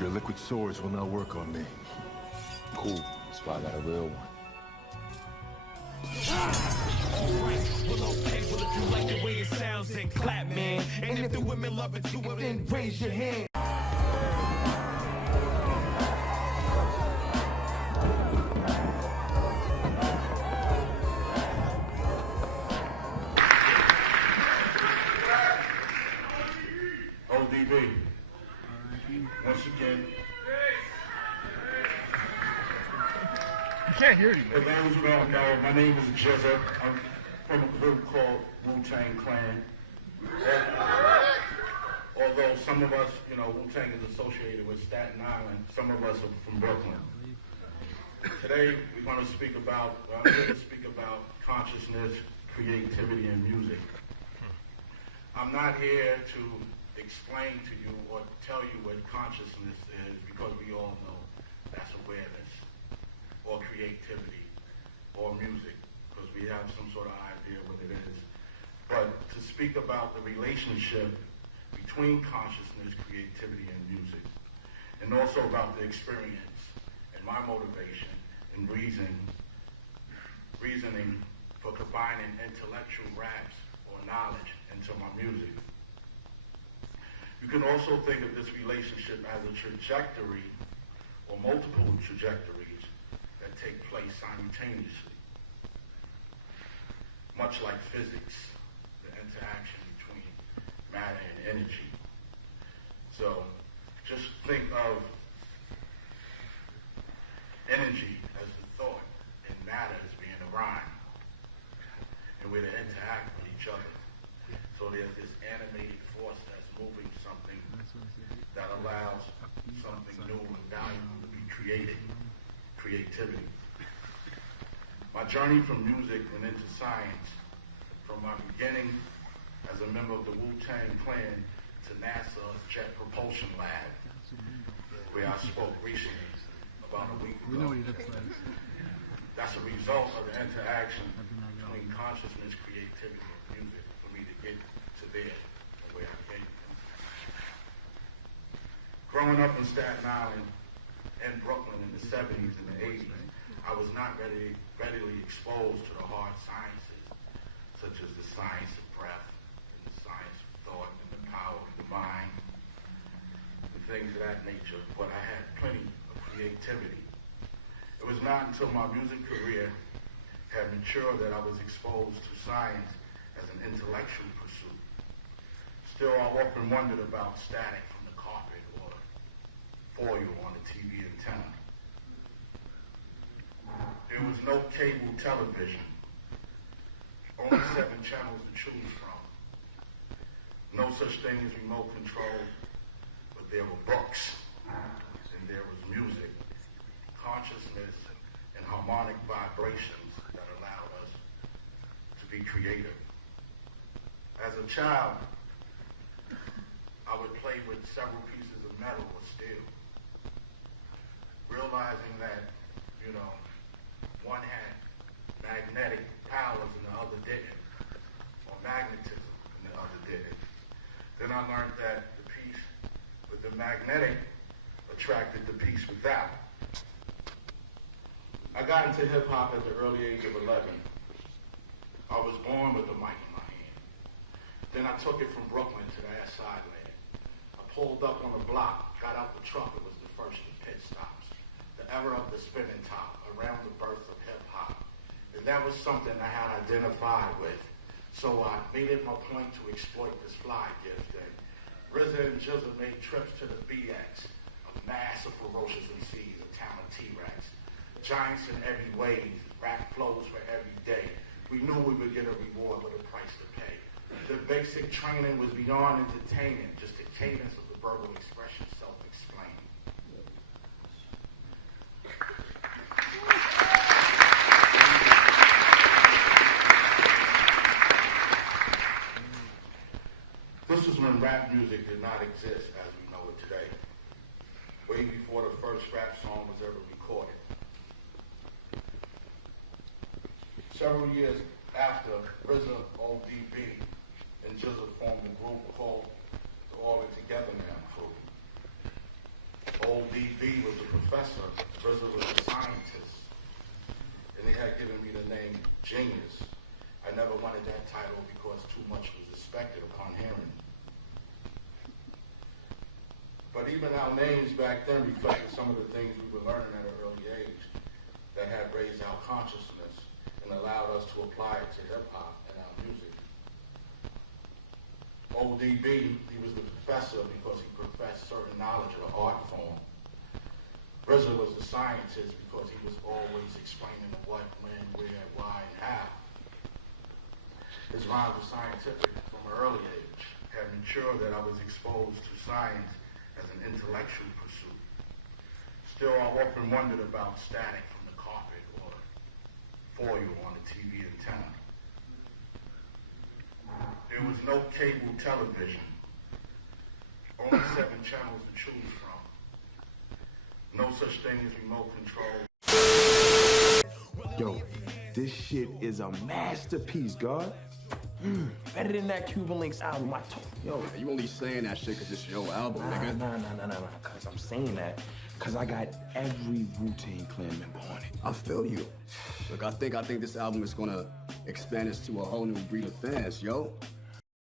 Your liquid swords will not work on me. Cool. That's why I got a real one. Alright, well okay, well if you like the way it sounds, then clap, man. And if the women love it too, well then raise your hand. ODB. Once again. You can't hear you. For those who don't know, my name is GZA. I'm from a group called Wu Tang Clan. Although some of us, Wu Tang is associated with Staten Island, some of us are from Brooklyn. Today, I'm going to speak about consciousness, creativity, and music. I'm not here to explain to you or tell you what consciousness is, because we all know that's awareness, or creativity, or music, because we have some sort of idea what it is. But to speak about the relationship between consciousness, creativity, and music, and also about the experience and my motivation and reasoning for combining intellectual raps or knowledge into my music. You can also think of this relationship as a trajectory or multiple trajectories that take place simultaneously. Much like physics, the interaction between matter and energy. So just think of energy as the thought and matter as being a rhyme. And where they interact with each other. So there's this animated force that's moving something that allows something new and valuable to be created. Creativity. My journey from music and into science, from my beginning as a member of the Wu Tang Clan to NASA's Jet Propulsion Lab, where I spoke recently about a week ago. That's a result of the interaction between consciousness, creativity, and music for me to get to there, the way I came from. Growing up in Staten Island and Brooklyn in the 70s and the 80s, I was not readily exposed to the hard sciences, such as the science of breath, and the science of thought, and the power of the mind, and things of that nature, but I had plenty of creativity. It was not until my music career had matured that I was exposed to science as an intellectual pursuit. Still, I often wondered about static from the carpet or foil on the TV antenna. There was no cable television, only 7 channels to choose from. No such thing as remote control, but there were books, and there was music, consciousness, and harmonic vibrations that allowed us to be creative. As a child, I would play with several pieces of metal or steel, realizing that, one had magnetic powers and the other didn't, or magnetism and the other didn't. Then I learned that the piece with the magnetic attracted the piece without. I got into hip-hop at the early age of 11. I was born with a mic in my hand. Then I took it from Brooklyn to the East Side land. I pulled up on the block, got out the truck. It was the first of the pit stops. The era of the spinning top, around the birth of hip-hop. And that was something I had identified with. So I made it my point to exploit this fly gift. And RZA and GZA made trips to the BX, a massive ferocious MCs, a town of T-Rex. Giants in every way, rap flows for every day. We knew we would get a reward with a price to pay. The basic training was beyond entertainment, just the cadence of the verbal expression self-explained. This is when rap music did not exist as we know it today. Way before the first rap song was ever recorded. Several years after, RZA ODB and GZA formed a group called the All Together Now crew. professor, RZA was a scientist, and they had given me the name Genius. I never wanted that title because too much was expected upon hearing it. But even our names back then reflected some of the things we were learning at an early age that had raised our consciousness and allowed us to apply it to hip-hop and our music. ODB, he was the professor because he professed certain knowledge of the art form. RZA was the scientist because he was always explaining the what, when, where, why, and how. His rhymes were scientific from an early age, had matured that I was exposed to science as an intellectual pursuit. Still, I often wondered about static from the carpet or foil on the TV antenna. There was no cable television, only 7 channels to choose from. No such thing as remote control. Yo, this shit is a masterpiece, God. Better than that Cuban Links album. Yo, You only saying that shit because it's your album, nigga. nah. Cause I'm saying that cause I got every Wu Tang Clan member on it. I feel you. Look, I think this album is gonna expand us to a whole new breed of fans, yo.